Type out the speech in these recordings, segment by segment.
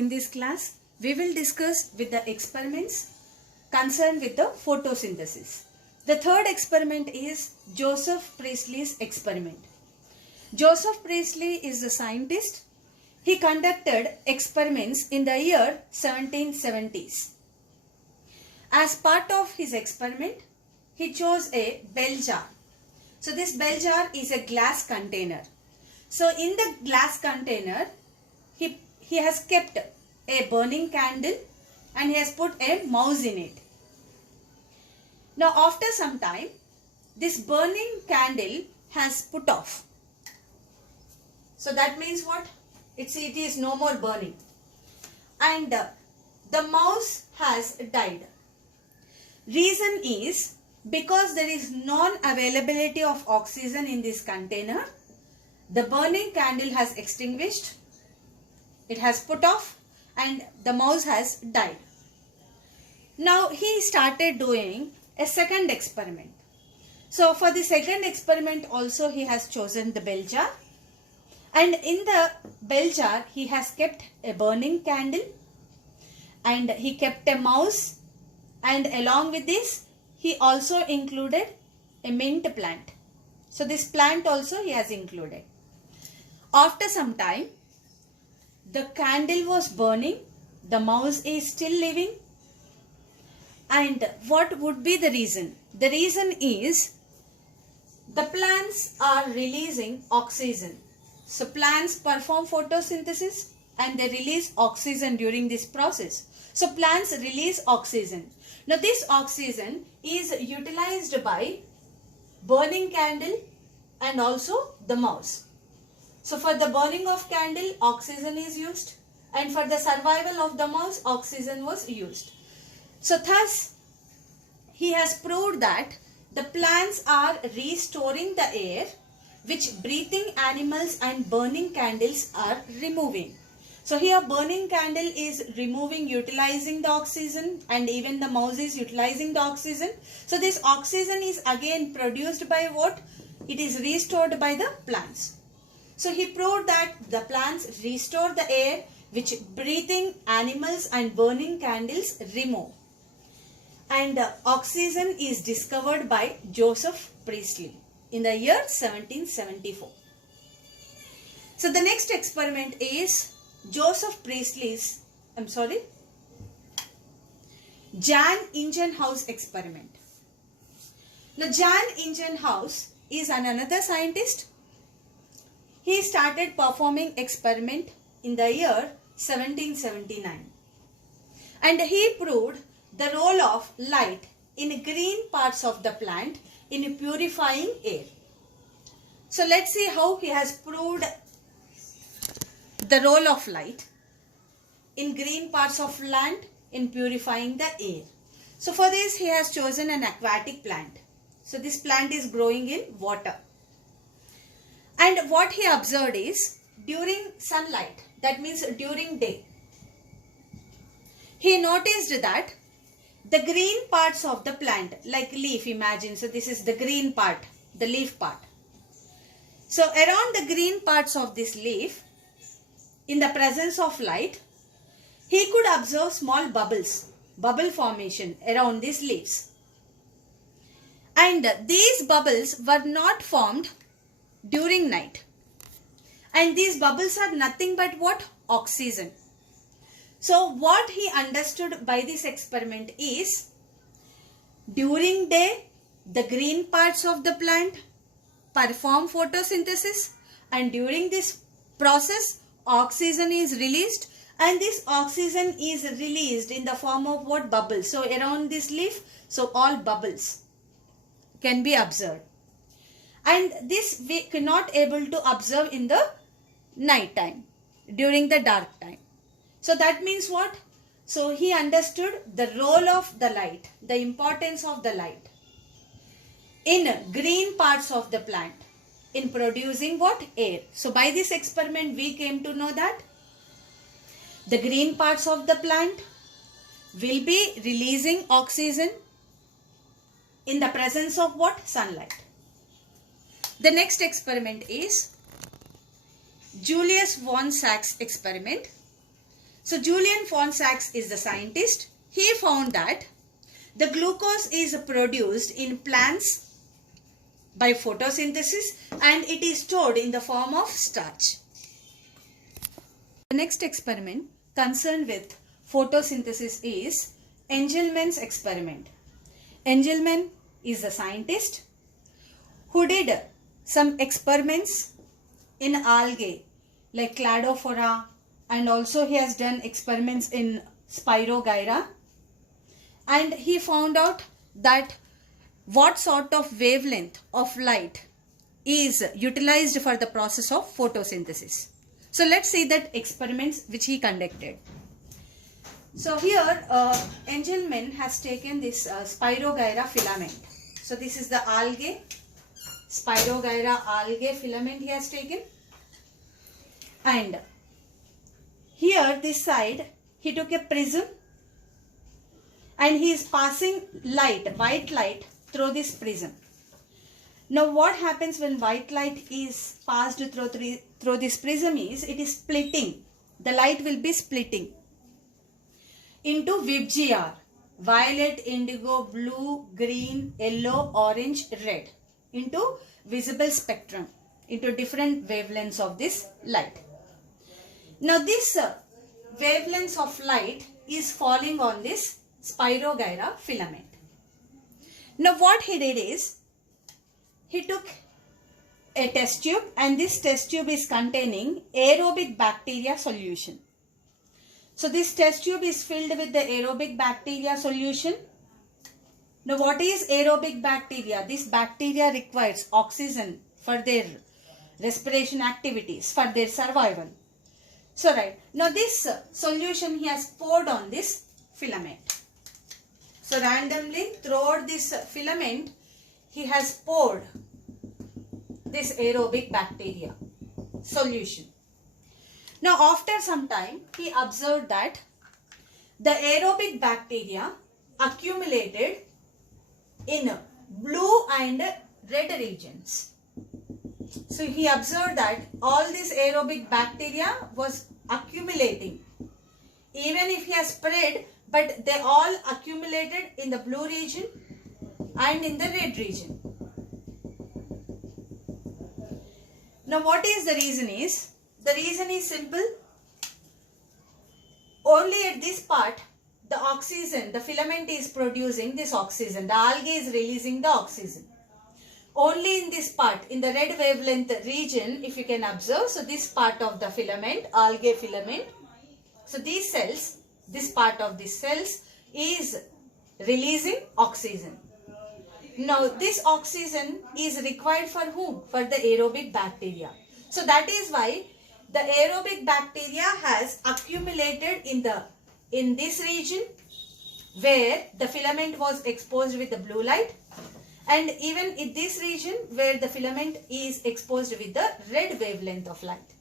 in this class we will discuss with the experiments concerned with the photosynthesis. The third experiment is Joseph Priestley's experiment. Joseph Priestley is a scientist. He conducted experiments in the year 1770s. As part of his experiment, he chose a bell jar. So this bell jar is a glass container. So in the glass container, he has kept a burning candle and he has put a mouse in it. Now after some time, this burning candle has put off. So that means what? It is no more burning. And the mouse has died. Reason is because there is non-availability of oxygen in this container. The burning candle has extinguished. It has put off and the mouse has died. Now he started doing a second experiment. So for the second experiment also he has chosen the bell jar. And in the bell jar he has kept a burning candle and he kept a mouse, and along with this he also included a mint plant. So this plant also he has included. After some time, the candle was burning, the mouse is still living. And what would be the reason? The reason is the plants are releasing oxygen. So plants perform photosynthesis and they release oxygen during this process. So plants release oxygen. Now this oxygen is utilized by burning candle and also the mouse. So for the burning of candle, oxygen is used, and for the survival of the mouse, oxygen was used. So thus he has proved that the plants are restoring the air which breathing animals and burning candles are removing. So here burning candle is removing, utilizing the oxygen, and even the mouse is utilizing the oxygen. So this oxygen is again produced by what? It is restored by the plants. So he proved that the plants restore the air which breathing animals and burning candles remove. And oxygen is discovered by Joseph Priestley in the year 1774. So the next experiment is Joseph Priestley's, Jan Ingenhousz experiment. Now Jan Ingenhousz is another scientist. He started performing experiment in the year 1779. And he proved the role of light in green parts of the plant in purifying air. So let's see how he has proved the role of light in green parts of plant in purifying the air. So for this he has chosen an aquatic plant. So this plant is growing in water. And what he observed is during sunlight, that means during day, he noticed that the green parts of the plant, like leaf, imagine, so this is the green part, the leaf part. So around the green parts of this leaf, in the presence of light, he could observe small bubbles, bubble formation around these leaves. And these bubbles were not formed during night. And these bubbles are nothing but what? Oxygen. So what he understood by this experiment is during day the green parts of the plant perform photosynthesis, and during this process oxygen is released, and this oxygen is released in the form of what? Bubbles. So around this leaf, so all bubbles can be observed. And this we cannot able to observe in the night time, during the dark time. So that means what? So he understood the role of the light, the importance of the light in green parts of the plant in producing what? Air. So by this experiment we came to know that the green parts of the plant will be releasing oxygen in the presence of what? Sunlight. The next experiment is Julius von Sachs experiment. So Julian von Sachs is the scientist. He found that the glucose is produced in plants by photosynthesis and it is stored in the form of starch. The next experiment concerned with photosynthesis is Engelmann's experiment. Engelmann is a scientist who did some experiments in algae like Cladophora, and also he has done experiments in Spirogyra, and he found out that what sort of wavelength of light is utilized for the process of photosynthesis. So let's see that experiments which he conducted. So here Engelmann has taken this Spirogyra filament. So this is the algae, Spirogyra algae filament he has taken, and here this side he took a prism and he is passing light, white light through this prism. Now what happens when white light is passed through this prism is it is splitting. The light will be splitting into VIBGR, violet, indigo, blue, green, yellow, orange, red, into visible spectrum, into different wavelengths of this light. Now this wavelengths of light is falling on this Spirogyra filament. Now what he did is he took a test tube and this test tube is containing aerobic bacteria solution. So this test tube is filled with the aerobic bacteria solution. Now what is aerobic bacteria? This bacteria requires oxygen for their respiration activities, for their survival. So right, now this solution he has poured on this filament. So randomly throughout this filament he has poured this aerobic bacteria solution. Now after some time he observed that the aerobic bacteria accumulated in blue and red regions. So he observed that all this aerobic bacteria was accumulating. Even if he has spread, but they all accumulated in the blue region and in the red region. Now what is the reason is? The reason is simple. Only at this part the oxygen, the filament is producing this oxygen. The algae is releasing the oxygen. Only in this part, in the red wavelength region, if you can observe, so this part of the filament, algae filament, so these cells, this part of these cells is releasing oxygen. Now this oxygen is required for whom? For the aerobic bacteria. So that is why the aerobic bacteria has accumulated in this region where the filament was exposed with the blue light, and even in this region where the filament is exposed with the red wavelength of light.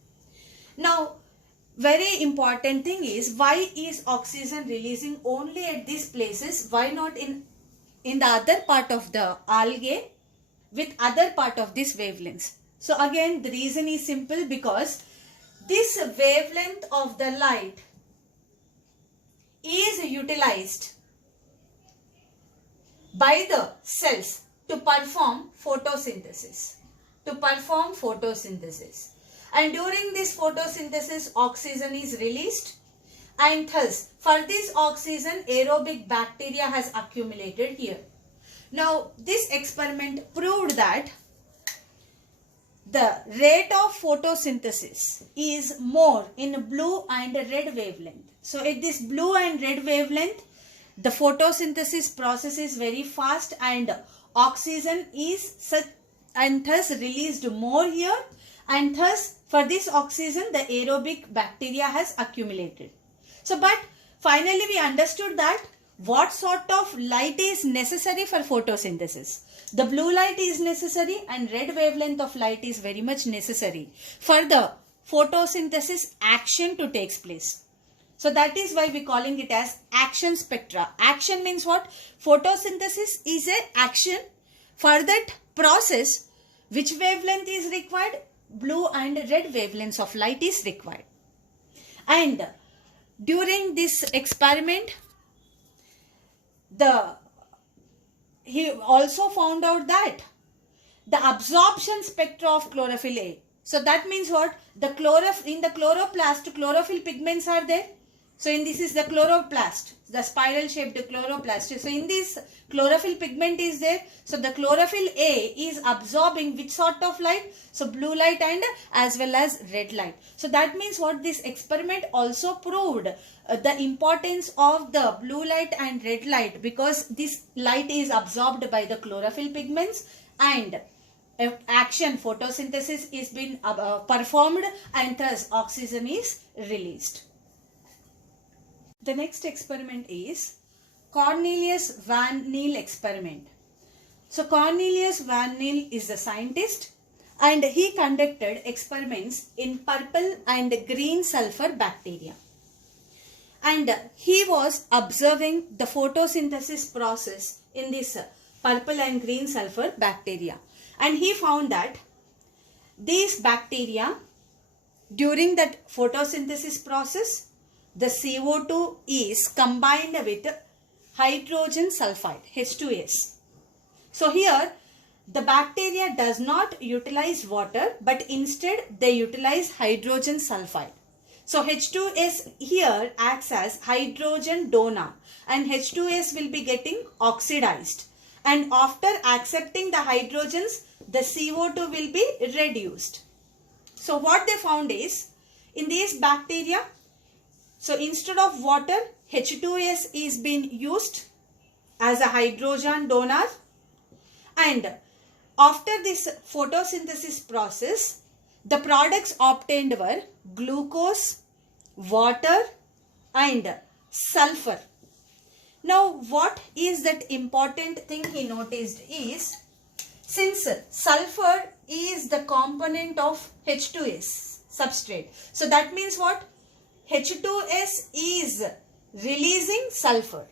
Now very important thing is, why is oxygen releasing only at these places? Why not in the other part of the algae with other part of this wavelengths? So again the reason is simple, because this wavelength of the light is utilized by the cells to perform photosynthesis. And during this photosynthesis oxygen is released, and thus for this oxygen aerobic bacteria has accumulated here. Now this experiment proved that the rate of photosynthesis is more in blue and red wavelength. So at this blue and red wavelength the photosynthesis process is very fast and oxygen is such and thus released more here, and thus for this oxygen the aerobic bacteria has accumulated. So but finally we understood that what sort of light is necessary for photosynthesis. The blue light is necessary and red wavelength of light is very much necessary for the photosynthesis action to take place. So that is why we calling it as action spectra. Action means what? Photosynthesis is an action. For that process, which wavelength is required? Blue and red wavelengths of light is required. And during this experiment, he also found out that the absorption spectra of chlorophyll A. So that means what? In the chloroplast, chlorophyll pigments are there. So in this is the chloroplast, the spiral shaped chloroplast. So in this chlorophyll pigment is there. So the chlorophyll A is absorbing which sort of light? So blue light and as well as red light. So that means what? This experiment also proved the importance of the blue light and red light, because this light is absorbed by the chlorophyll pigments and action photosynthesis is being performed, and thus oxygen is released. The next experiment is Cornelius van Niel experiment. So Cornelius van Niel is a scientist and he conducted experiments in purple and green sulfur bacteria. And he was observing the photosynthesis process in this purple and green sulfur bacteria. And he found that these bacteria, during that photosynthesis process, the CO2 is combined with hydrogen sulfide, H2S. So here the bacteria does not utilize water, but instead they utilize hydrogen sulfide. So H2S here acts as hydrogen donor and H2S will be getting oxidized. And after accepting the hydrogens, the CO2 will be reduced. So what they found is, in these bacteria, so instead of water, H2S is being used as a hydrogen donor, and after this photosynthesis process, the products obtained were glucose, water and sulfur. Now what is that important thing he noticed is, since sulfur is the component of H2S substrate, so that means what? H2S is releasing sulfur.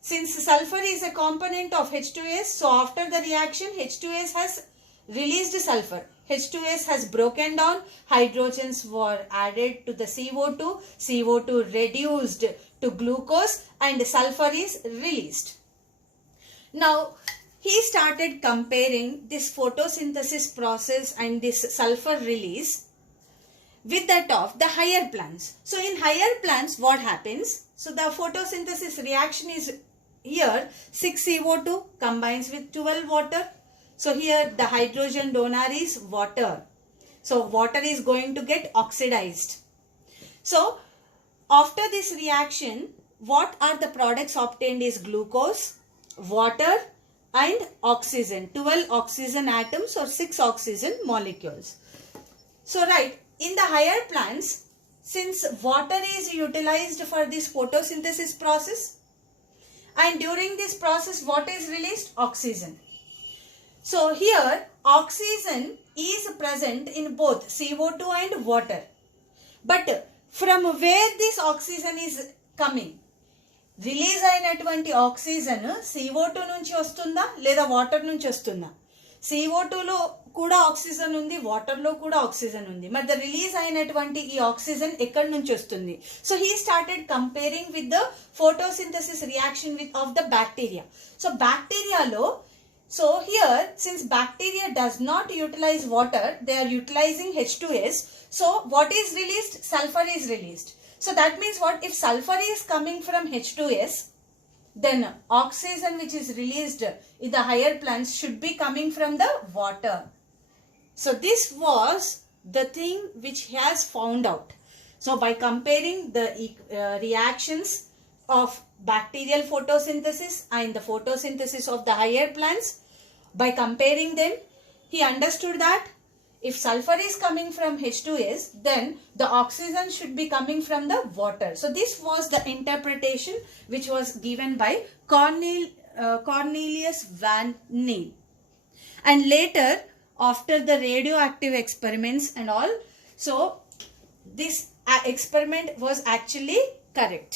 Since sulfur is a component of H2S, so after the reaction H2S has released sulfur. H2S has broken down, hydrogens were added to the CO2, CO2 reduced to glucose and sulfur is released. Now he started comparing this photosynthesis process and this sulfur release with that of the higher plants. So in higher plants what happens? So the photosynthesis reaction is here 6 CO2 combines with 12 water. So here the hydrogen donor is water. So water is going to get oxidized. So after this reaction, what are the products obtained is glucose, water and oxygen. 12 oxygen atoms or 6 oxygen molecules. So right, in the higher plants, since water is utilized for this photosynthesis process, and during this process what is released? Oxygen. So here oxygen is present in both CO2 and water. But from where this oxygen is coming? Release అయినటువంటి oxygen CO2 నుంచి వస్తుందా లేదా water నుంచి వస్తుందా? CO2 లో కూడా oxygen ఉంది, water లో కూడా ఆక్సిజన్ ఉంది. మరి ద రిలీజ్ అయినటువంటి ఈ ఆక్సిజన్ ఎక్కడి నుంచి వస్తుంది? So he started comparing with the photosynthesis reaction with of the bacteria. So బ్యాక్టీరియాలో, so here since bacteria does not utilize water, they are utilizing H2S. So what is released? Sulfur is released. So that means what? If sulfur is coming from H2S, then oxygen which is released in the higher plants should be coming from the water. So this was the thing which he has found out. So by comparing the reactions of bacterial photosynthesis and the photosynthesis of the higher plants, by comparing them, he understood that if sulfur is coming from H2S, then the oxygen should be coming from the water. So this was the interpretation which was given by Cornelius van Niel. And later, after the radioactive experiments and all, so this experiment was actually correct.